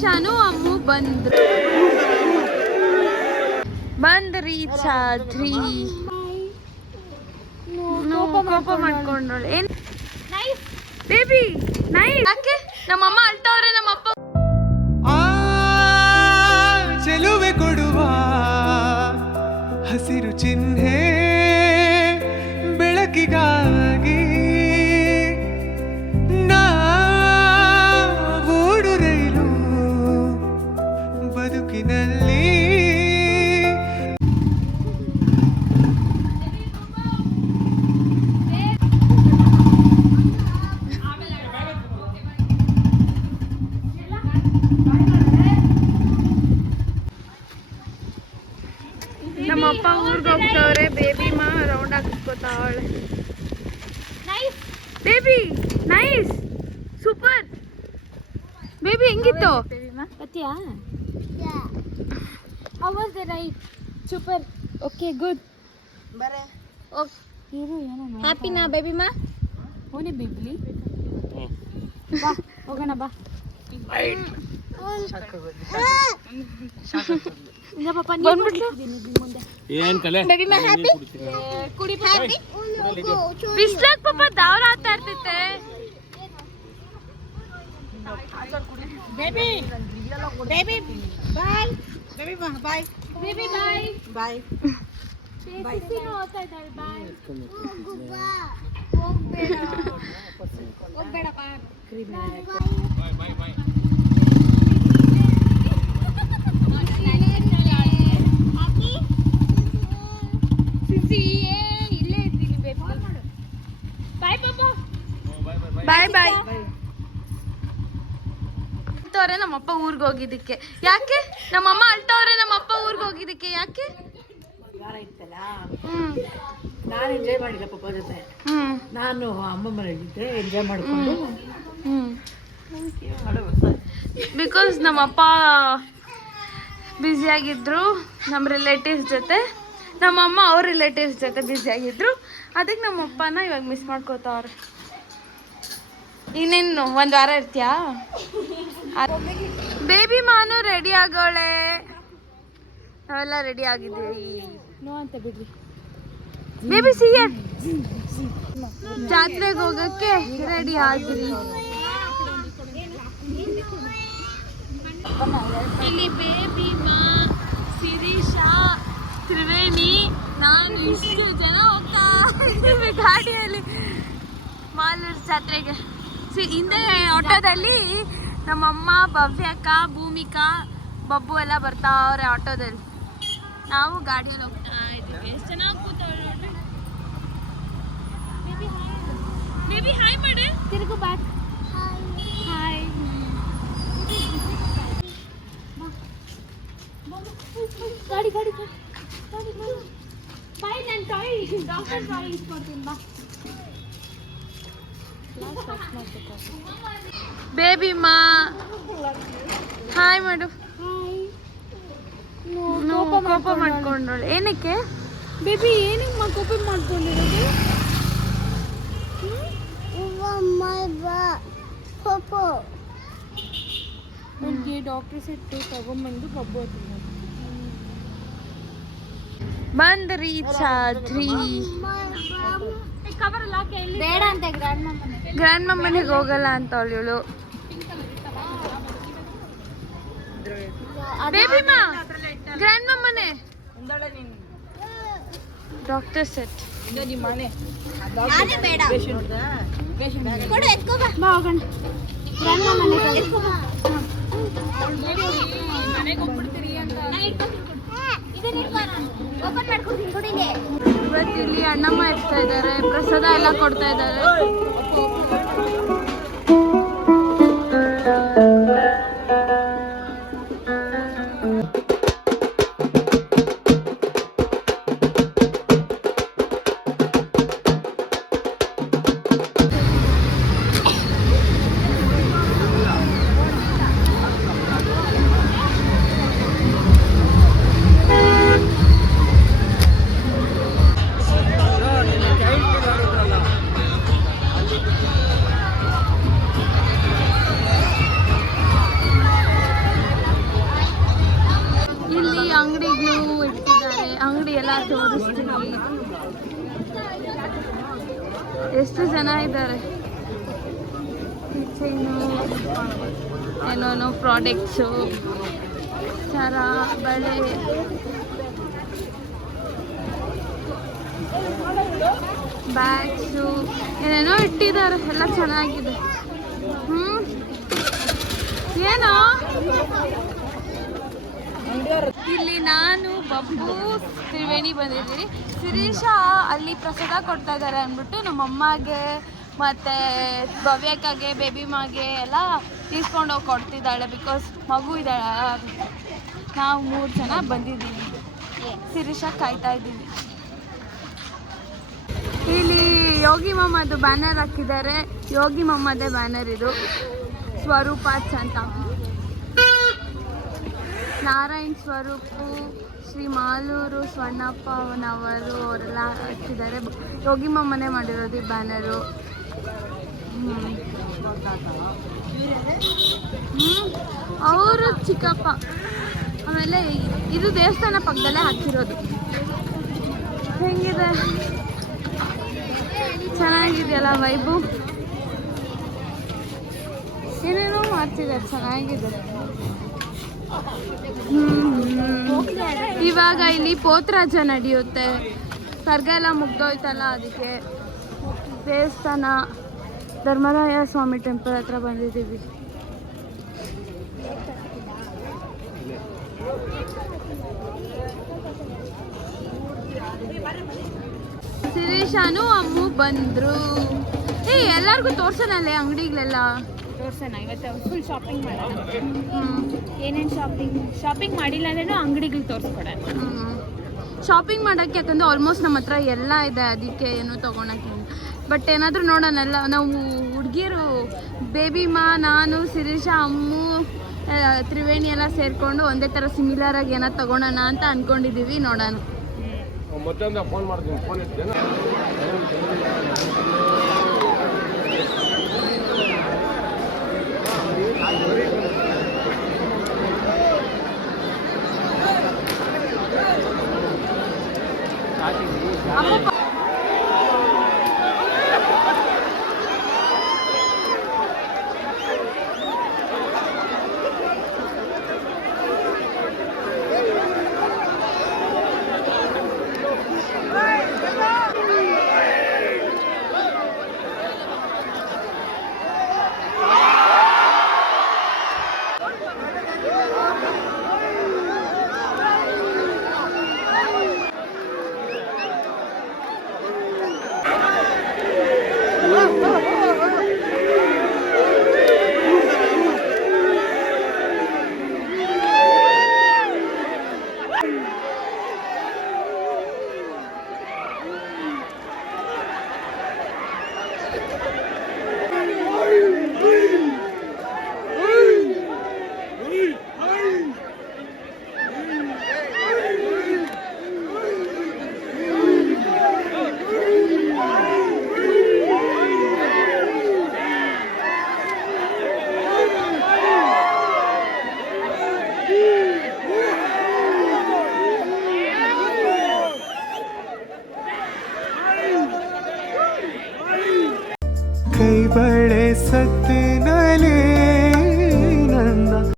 ಶಾನು ಅಮ್ಮು ಬಂದ್ರಿ ಚಾದ್ರಿ ಕೋಪ ಮಾಡ್ಕೊಂಡ್ರು ಏನ್ ಬೇಬಿ ನೈಸ್ ಯಾಕೆ ನಮ್ಮಮ್ಮ ಅಳ್ತಾವ್ರೆ ನಮ್ಮಪ್ಪ ಚೆಲುವೆ ಕೊಡುವ ಹಸಿರು ಚಿಹ್ನೆ ಬೆಳಕಿಗಾಗಿ ನಾವೋಡು ರೈಲು ಬದುಕಿನಲ್ಲಿ ನಮ್ಮಪ್ಪ ಊರಿಗೆ ಹೋಗ್ತವ್ರೆ ಬೇಬಿ ಮಾ ರೌಂಡ್ ಹಾಕಿಸ್ಕೊತಾವಳೆ ಬೇಬಿ ನೈಸ್ ಸೂಪರ್ ಬೇಬಿ ಹೆಂಗಿತ್ತು Katya? Yeah. How was the ride? Super. Okay, good. ಬರೇ Happy na, baby ma? One baby. ಬಾ ಹೋಗೋಣ ಬಾ ಇಲ್ಲ ಪಾಪ ಏನ್ ಕಲೆ ಬೇಬಿ ಮಾ ಹ್ಯಾಪಿ ಕುಡಿ ಹ್ಯಾಪಿ ಬಿಸ್ಲಾಗ್ ಪಾಪ ದಾವ್ರ ಆಗ್ತಾ ಇರ್ತೈತೆ ಬೇಬಿ ಬೇಬಿ ಬಾಯ್ ಬೇಬಿ ಬಾ ಬಾಯ್ ಬೇಬಿ ಬಾಯ್ ಬಾಯ್ ಬಾಯ್ ಹೋಗ್ತಾ ಇದ್ದಾಳೆ ಬಾಯ್ ಹೋಗ್ಬೇಡ ಬಾಯ್ ಬಾಯ್ ಬಾಯ್ ಬಾಯ್ ಬಾಯ್ ಅಳ್ತವ್ರೆ ನಮ್ಮಪ್ಪ ಊರಿಗೆ ಹೋಗಿದ್ದಕ್ಕೆ ಯಾಕೆ ನಮ್ಮಮ್ಮ ಅಳ್ತವ್ರೆ ನಮ್ಮಪ್ಪ ಊರಿಗೆ ಹೋಗಿದ್ದಕ್ಕೆ ಯಾಕೆ ನಾನು ಎಂಜಾಯ್ ಮಾಡಿದ್ದೆ ಪಪ್ಪ ಜೊತೆ ನಾನು ಅಮ್ಮ ಮನೆಯಲ್ಲಿದ್ದೆ ಎಂಜಾಯ್ ಮಾಡಿಕೊಂಡು ಬಿಕಾಸ್ ನಮ್ಮಪ್ಪ ಬ್ಯುಸಿಯಾಗಿದ್ರು ನಮ್ಮ ರಿಲೇಟಿವ್ಸ್ ಜೊತೆ ನಮ್ಮಮ್ಮ ಅವ್ರ ರಿಲೇಟಿವ್ಸ್ ಜೊತೆ ಬ್ಯುಸಿಯಾಗಿದ್ರು ಅದಕ್ಕೆ ನಮ್ಮಪ್ಪನ ಇವಾಗ ಮಿಸ್ ಮಾಡ್ಕೋತಾವ್ರೆ ಇನ್ನೇನು ಒಂದು ವಾರ ಇರ್ತೀಯಾ ಬೇಬಿ ಮಾನು ರೆಡಿ ಆಗೋಳೆ ನಾವೆಲ್ಲ ರೆಡಿ ಆಗಿದ್ದೀವಿ ನೋ ಅಂತ ಬಿಡ್ರಿ ಬೇಬಿ ಸಿಯರ್ ಜಾತ್ರೆಗೆ ಹೋಗಕ್ಕೆ ರೆಡಿ ಆಗಿರಿ ಇಲ್ಲಿ ಬೇಬಿ ಮಾ ಶಿರೀಷಾ ತ್ರಿವೇಣಿ ನಾನು ಇಷ್ಟು ಜನ ಹೋಗ್ತಾ ಇದ್ದೀವಿ ಗಾಡಿಯಲ್ಲಿ ಮಾಲೂರು ಜಾತ್ರೆಗೆ ಹಿಂದೆ ಆಟೋದಲ್ಲಿ ನಮ್ಮಮ್ಮ ಭವ್ಯಕ್ಕ ಭೂಮಿಕಾ ಬಬ್ಬು ಎಲ್ಲ ಬರ್ತಾವ್ರೆ ಆಟೋದಲ್ಲಿ ನಾವು ಗಾಡಿಯಲ್ಲಿ ಹೋಗ್ತಾ ಇದ್ದೀವಿ ಎಷ್ಟು ಚೆನ್ನಾಗಿ ಕೂತವ್ರೆ ನೋಡ್ರಿ ಬೇಬಿ ಹಾಯ್ ಮಾಡು ತಿರುಗು ಬ್ಯಾಕ್ ಹಾಯ್ ಗಾಡಿ ಗಾಡಿ ಗಾಡಿ ಬಾಯ್ ನನ್ನ ಟಾಯ್ ಡಾಕ್ಟರ್ ಟಾಯ್ ಇಸ್ಕೊಡ್ತೀನಿ ಬಾ ಬೇಬಿ ಮಾ ಹಾಯ್ ಮಾಡು ಕೋಪ ಮಾಡ್ಕೊಂಡ್ರಳು ಏನಕ್ಕೆ ಬೇಬಿ ಏನಕ್ಕೆ ಕೋಪ ಮಾಡ್ಕೊಂಡಿರೋದು ನನಗೆ ಡಾಕ್ಟರ್ ಸೆಟ್ ತಗೊಂಬಂದು ಕಬ್ಬು ಬಂದ್ರಿ ಚಾದ್ರಿ ಬೇಡ ಅಂತ ಗ್ರ್ಯಾಂಡ್ ಮಮ್ಮನಿಗೆ ಹೋಗಲ್ಲ ಅಂತ ಅವಳು ಬೇಬಿ ಮಾ ಗ್ರ್ಯಾಂಡ್ ಮಮ್ಮನೆ ಡಾಕ್ಟರ್ ಸೆಟ್ ಬಾ ಹೋಗೋಣ ಇವತ್ತಿಲ್ಲಿ ಅಣ್ಣಮ್ಮ ಇರ್ತಾ ಇದ್ದಾರೆ ಪ್ರಸಾದ ಎಲ್ಲ ಕೊಡ್ತಾ ಇದ್ದಾರೆ ಎಷ್ಟು ಜನ ಇದ್ದಾರೆ. ಏನೋ ಪ್ರಾಡಕ್ಟ್ಸು, ಸರ, ಬಳೆ, ಬ್ಯಾಗ್ಸು ಏನೇನೋ ಇಟ್ಟಿದ್ದಾರೆ. ಎಲ್ಲ ಚೆನ್ನಾಗಿದೆ. ಏನೋ ಇಲ್ಲಿ ನಾನು ಬಬ್ಬು ತ್ರಿವೇಣಿ ಬಂದಿದ್ದೀನಿ. ಶಿರೀಷ ಅಲ್ಲಿ ಪ್ರಸಾದ ಕೊಡ್ತಾ ಇದ್ದಾರೆ ಅಂದ್ಬಿಟ್ಟು ನಮ್ಮಮ್ಮಗೆ ಮತ್ತು ಭವ್ಯಕ್ಕೆ, ಬೇಬಿ ಮಾಗೆ ಎಲ್ಲ ತೀಸ್ಕೊಂಡು ಹೋಗಿ ಕೊಡ್ತಿದ್ದಾಳೆ. ಬಿಕಾಸ್ ಮಗು ಇದ್ದಾಳೆ. ನಾವು 3 ಜನ ಬಂದಿದ್ದೀವಿ. ಶಿರೀಷ ಕಾಯ್ತಾ ಇದ್ದೀವಿ. ಇಲ್ಲಿ ಯೋಗಿ ಮಮ್ಮದು ಬ್ಯಾನರ್ ಹಾಕಿದ್ದಾರೆ. ಯೋಗಿ ಮಮ್ಮದೇ ಬ್ಯಾನರ್ ಇದು. ಸ್ವರೂಪಾಚ್ ಅಂತ. ನಾರಾಯಣ್ ಸ್ವರೂಪು, ಶ್ರೀ ಮಾಲೂರು ಸ್ವರ್ಣಪ್ಪನವರು ಅವರೆಲ್ಲ ಹಾಕಿದ್ದಾರೆ. ಯೋಗಿ ಮಮ್ಮನೇ ಮಾಡಿರೋದು ಈ ಬ್ಯಾನರು. ಅವರು ಚಿಕ್ಕಪ್ಪ. ಆಮೇಲೆ ಇದು ದೇವಸ್ಥಾನ ಪಕ್ಕದಲ್ಲೇ ಹಾಕಿರೋದು. ಹೆಂಗಿದೆ, ಚೆನ್ನಾಗಿದೆಯಲ್ಲ ವೈಬು. ಏನೇನೋ ಮಾಡ್ತಿದ್ದಾರೆ, ಚೆನ್ನಾಗಿದೆ. ಇವಾಗ ಇಲ್ಲಿ ಪೋತ್ರಾಜ ನಡೆಯುತ್ತೆ. ಕರ್ಗ ಎಲ್ಲ ಮುಗ್ದೋಯ್ತಲ್ಲ, ಅದಕ್ಕೆ ದೇವಸ್ಥಾನ ಧರ್ಮರಾಯ ಸ್ವಾಮಿ ಟೆಂಪಲ್ ಹತ್ರ ಬಂದಿದ್ದೀವಿ. ಶಿರೀಷಾನು ಅಮ್ಮು ಬಂದ್ರು. ಎಲ್ಲರಿಗೂ ತೋರ್ಸೋಣಲ್ಲೇ ಅಂಗಡಿಗಳೆಲ್ಲ. ತೋರ್ಸೋಣ. ಇವತ್ತು ಫುಲ್ ಶಾಪಿಂಗ್ ಮಾಡೋಣ. ಏನೇನು ಶಾಪಿಂಗ್ ಮಾಡಿಲ್ಲ ಅಂದ್ರೂ ಅಂಗಡಿಗಳು ತೋರಿಸ್ಕೊಡೋಣ. ಶಾಪಿಂಗ್ ಮಾಡೋಕ್ಕೆ, ಯಾಕಂದರೆ ಆಲ್ಮೋಸ್ಟ್ ನಮ್ಮ ಹತ್ರ ಎಲ್ಲ ಇದೆ, ಅದಕ್ಕೆ ಏನೂ ತೊಗೊಳಕ್ಕೆ. ಬಟ್ ಏನಾದರೂ ನೋಡೋಣಲ್ಲ, ನಾವು ಹುಡುಗಿಯರು ಬೇಬಿ ಮಾ, ನಾನು, ಶಿರೀಷ, ಅಮ್ಮು, ತ್ರಿವೇಣಿ ಎಲ್ಲ ಸೇರಿಕೊಂಡು ಒಂದೇ ಥರ ಸಿಮಿಲರಾಗಿ ಏನಾದ್ರು ತೊಗೊಳೋಣ ಅಂತ ಅಂದ್ಕೊಂಡಿದ್ದೀವಿ. ನೋಡೋಣ. ಮತ್ತೊಂದು ಫೋನ್ ಮಾಡ್ತೀನಿ. ಫೋನ್ ಇರ್ತೇನೆ.